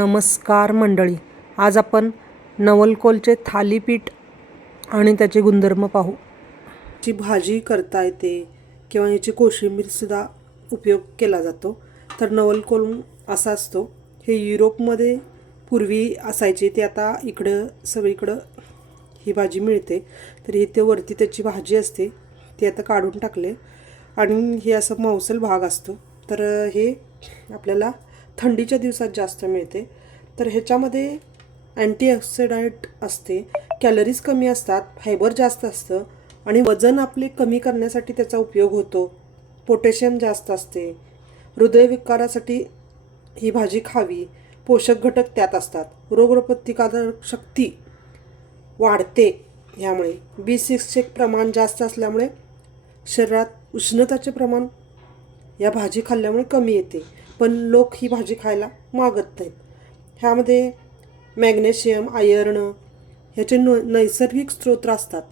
नमस्कार मंडळी. आज आपण नवलकोलचे थालीपीठ आणि त्याचे गुणधर्म पाहू. जी भाजी करता येते किंवा याची कोशिंबीरसुद्धा उपयोग केला जातो. तर नवलकोल असा असतो. हे युरोपमध्ये पूर्वी असायचे ते आता इकडं सगळीकडं ही भाजी मिळते. तर इथे वरती त्याची भाजी असते ती आता काढून टाकले. आणि हे असं मौसल भाग असतो. तर हे आपल्याला थंडीच्या दिवसात जास्त मिळते. तर ह्याच्यामध्ये अँटीऑक्सिडंट असते. कॅलरीज कमी असतात फायबर जास्त असतं आणि वजन आपले कमी करण्यासाठी त्याचा उपयोग होतो. पोटॅशियम जास्त असते. हृदयविकारासाठी ही भाजी खावी. पोषक घटक त्यात असतात. रोगप्रतिकारक शक्ती वाढते ह्यामुळे. बी सिक्सचे प्रमाण जास्त असल्यामुळे शरीरात उष्णताचे प्रमाण या भाजी खाल्ल्यामुळे कमी येते. पण लोक ही भाजी खायला मागत नाहीत. ह्यामध्ये मॅग्नेशियम आयर्न ह्याचे न नैसर्गिक स्रोत असतात.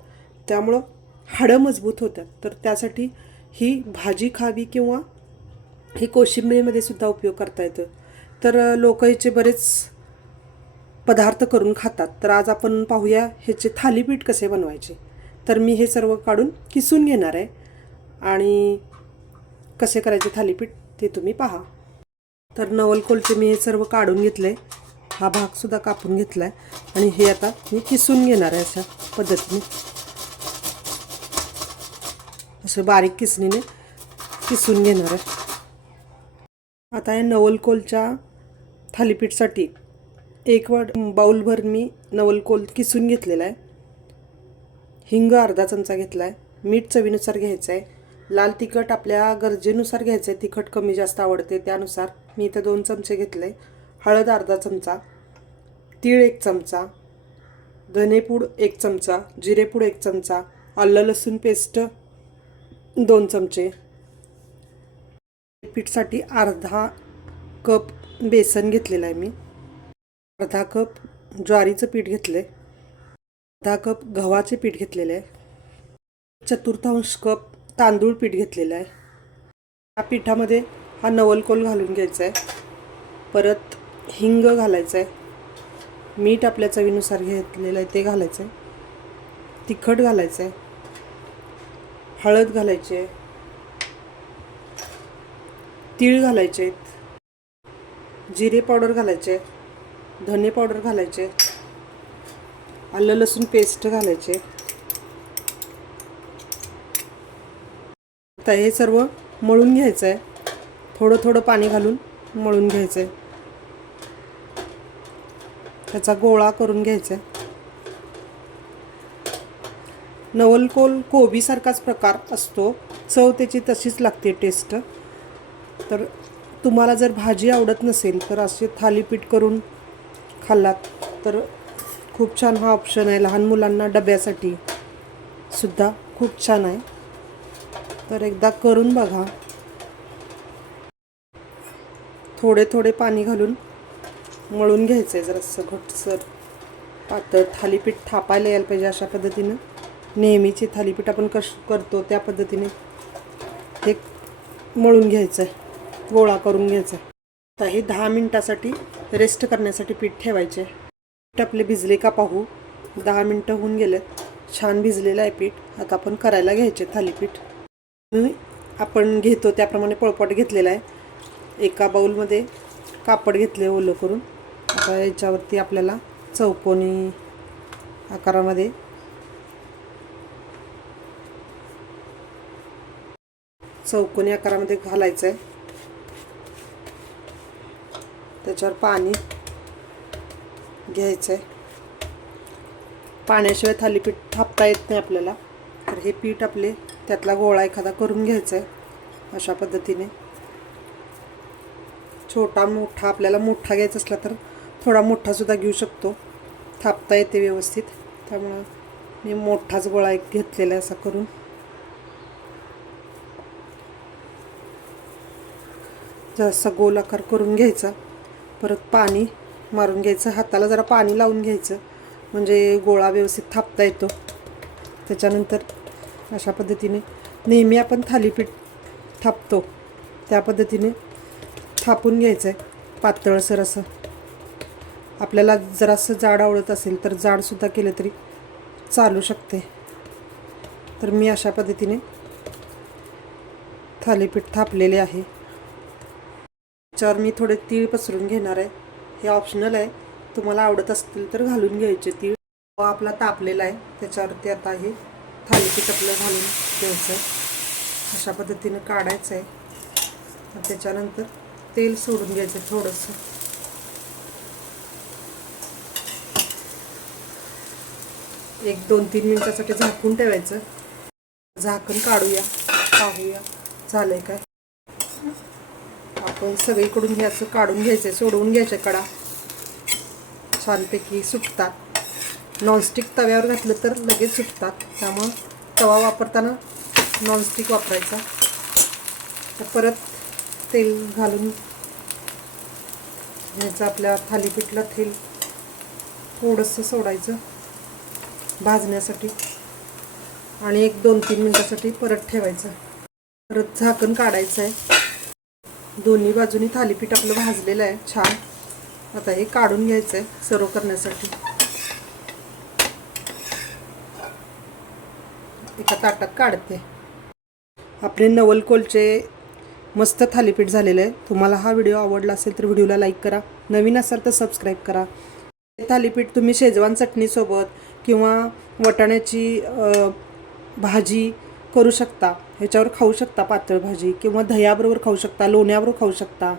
त्यामुळं हाडं मजबूत होतात. तर त्यासाठी ही भाजी खावी किंवा ही कोशिंबिरीमध्ये सुद्धा उपयोग करता येतो. तर लोक ह्याचे बरेच पदार्थ करून खातात. तर आज आपण पाहूया ह्याचे थालीपीठ कसे बनवायचे. तर मी हे सर्व काढून किसून घेणार आहे. आणि कसे करायचे थालीपीठ ते तुम्ही पहा. तर नवलकोलचे मी हे सर्व काढून घेतले हा भागसुद्धा कापून घेतला आहे आणि हे आता मी किसून घेणार आहे अशा पद्धतीने. असे बारीक किसणीने किसून घेणार आहे. आता या नवलकोलच्या थालीपीठसाठी एक वाट बाऊलभर मी नवलकोल किसून घेतलेला आहे. हिंग अर्धा चमचा घेतला आहे मीठ चवीनुसार घ्यायचं आहे लाल तिखट आपल्या गरजेनुसार घ्यायचं आहे तिखट कमी जास्त आवडते. त्यानुसार मी इथं दोन चमचे घेतले हळद अर्धा चमचा तीळ एक चमचा धनेपूड एक चमचा जिरेपूड एक चमचा आलं लसूण पेस्ट दोन चमचे. पीठसाठी अर्धा कप बेसन घेतलेलं आहे मी. अर्धा कप ज्वारीचं पीठ घेतलं आहे अर्धा कप गव्हाचे पीठ घेतलेले आहे. चतुर्थांश कप तांदूळ पीठ घेतलेलं आहे. या पिठामध्ये हा नवलकोल घालून घ्यायचा आहे. परत हिंग घालायचं आहे. मीठ आपल्या चवीनुसार घेतलेलं आहे ते घालायचं आहे. तिखट घालायचं आहे. हळद घालायची आहे. तीळ घालायचे आहेत. जिरे पावडर घालायचे धने पावडर घालायचे आलं लसूण पेस्ट घालायचे तर हे सर्व मळून घ्यायचं आहे थोडं थोडं पाणी घालून मळून घ्यायचं आहे त्याचा गोळा करून घ्यायचा आहे नवलकोल कोबीसारखाच प्रकार असतो. चव त्याची तशीच लागते टेस्ट. तर तुम्हाला जर भाजी आवडत नसेल तर असे थालीपीठ करून खाल्लात तर खूप छान हा ऑप्शन आहे. लहान मुलांना डब्यासाठी सुद्धा खूप छान आहे. तर एकदा करून बघा. थोडे थोडे पाणी घालून मळून घ्यायचं आहे जरासं घटसर पातळ थालीपीठ थापायला यायला पाहिजे अशा पद्धतीनं. नेहमीची थालीपीठ आपण कश करतो त्या पद्धतीने. हे मळून घ्यायचं आहे गोळा करून घ्यायचा आता हे दहा मिनटासाठी रेस्ट करण्यासाठी पीठ ठेवायचे पीठ आपले भिजले का पाहू. दहा मिनटं होऊन गेलेत. छान भिजलेलं आहे पीठ. आता आपण करायला घ्यायचे थालीपीठ. आपण घेतो त्याप्रमाणे पळपट घेतलेला आहे. एका बाऊलमध्ये कापड घेतले ओलं करून. आता याच्यावरती आपल्याला चौकोनी आकारामध्ये चौकोनी आकारामध्ये घालायचं आहे. त्याच्यावर पाणी घ्यायचं आहे. पाण्याशिवाय थालीपीठ थापता येत नाही आपल्याला. तर हे पीठ आपले त्यातला गोळा एखादा करून घ्यायचा आहे अशा पद्धतीने. छोटा मोठा आपल्याला मोठा घ्यायचा असला तर थोडा मोठासुद्धा घेऊ शकतो. थापता येते व्यवस्थित. त्यामुळं मी मोठाच गोळा एक घेतलेला असा करून. जरासा गोल आकार करून घ्यायचा. परत पाणी मारून घ्यायचं. हाताला जरा पाणी लावून घ्यायचं. म्हणजे गोळा व्यवस्थित थापता येतो. त्याच्यानंतर अशा पद्धतीने नेहमी आपण थालीपीठ थापतो. त्या पद्धतीने थापून घ्यायचं आहे पातळसर असं. आपल्याला जरासं जाड आवडत असेल तर जाडसुद्धा केलं तरी चालू शकते. तर मी अशा पद्धतीने थालीपीठ थापलेले आहे. त्याच्यावर मी थोडे तीळ पसरून घेणार आहे. हे ऑप्शनल आहे. तुम्हाला आवडत असतील तर घालून घ्यायचे. तीळ आपला तापलेला आहे. त्याच्यावरती आता हे थालीपीठ आपलं घालून घ्यायचं आहे. अशा पद्धतीनं काढायचं आहे. त्याच्यानंतर तेल सोडून घ्यायचं थोडंसं. एक दोन तीन मिनिटासाठी झाकून ठेवायचं. झाकण काढूया पाहूया झालं आहे काय. आपण सगळीकडून घ्यायचं काढून घ्यायचं सोडवून घ्यायचं कडा. छानपैकी सुटतात नॉनस्टिक तव्यावर घातलं तर लगेच सुटतात. त्यामुळं तवा वापरताना नॉनस्टिक वापरायचा. तर परत तेल घालून घ्यायचं आपल्या थालीपीठला तेल. थोडंसं सोडायचं भाजण्यासाठी. आणि एक दोन तीन मिनटासाठी परत ठेवायचं. परत झाकण काढायचं आहे दोन्ही बाजूनी थालीपीठ आपलं भाजलेलं आहे. छान. आता हे काढून घ्यायचं आहे सर्व करण्यासाठी. एका ताटात काढते. आपले नवलकोलचे मस्त थालीपीठ झालेलं आहे. तुम्हाला हा व्हिडिओ आवडला असेल तर व्हिडिओला लाईक करा. नवीन असाल तर सबस्क्राईब करा. हे थालीपीठ तुम्ही शेजवान चटणीसोबत किंवा वटाण्याची भाजी करू शकता. ह्याच्यावर खाऊ शकता पातळ भाजी किंवा दह्याबरोबर खाऊ शकता लोण्याबरोबर खाऊ शकता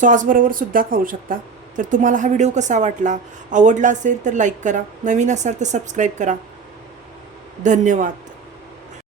सॉसबरोबर सुद्धा खाऊ शकता. तर तुम्हाला हा व्हिडिओ कसा वाटला आवडला असेल तर लाईक करा. नवीन असाल तर सबस्क्राईब करा. धन्यवाद.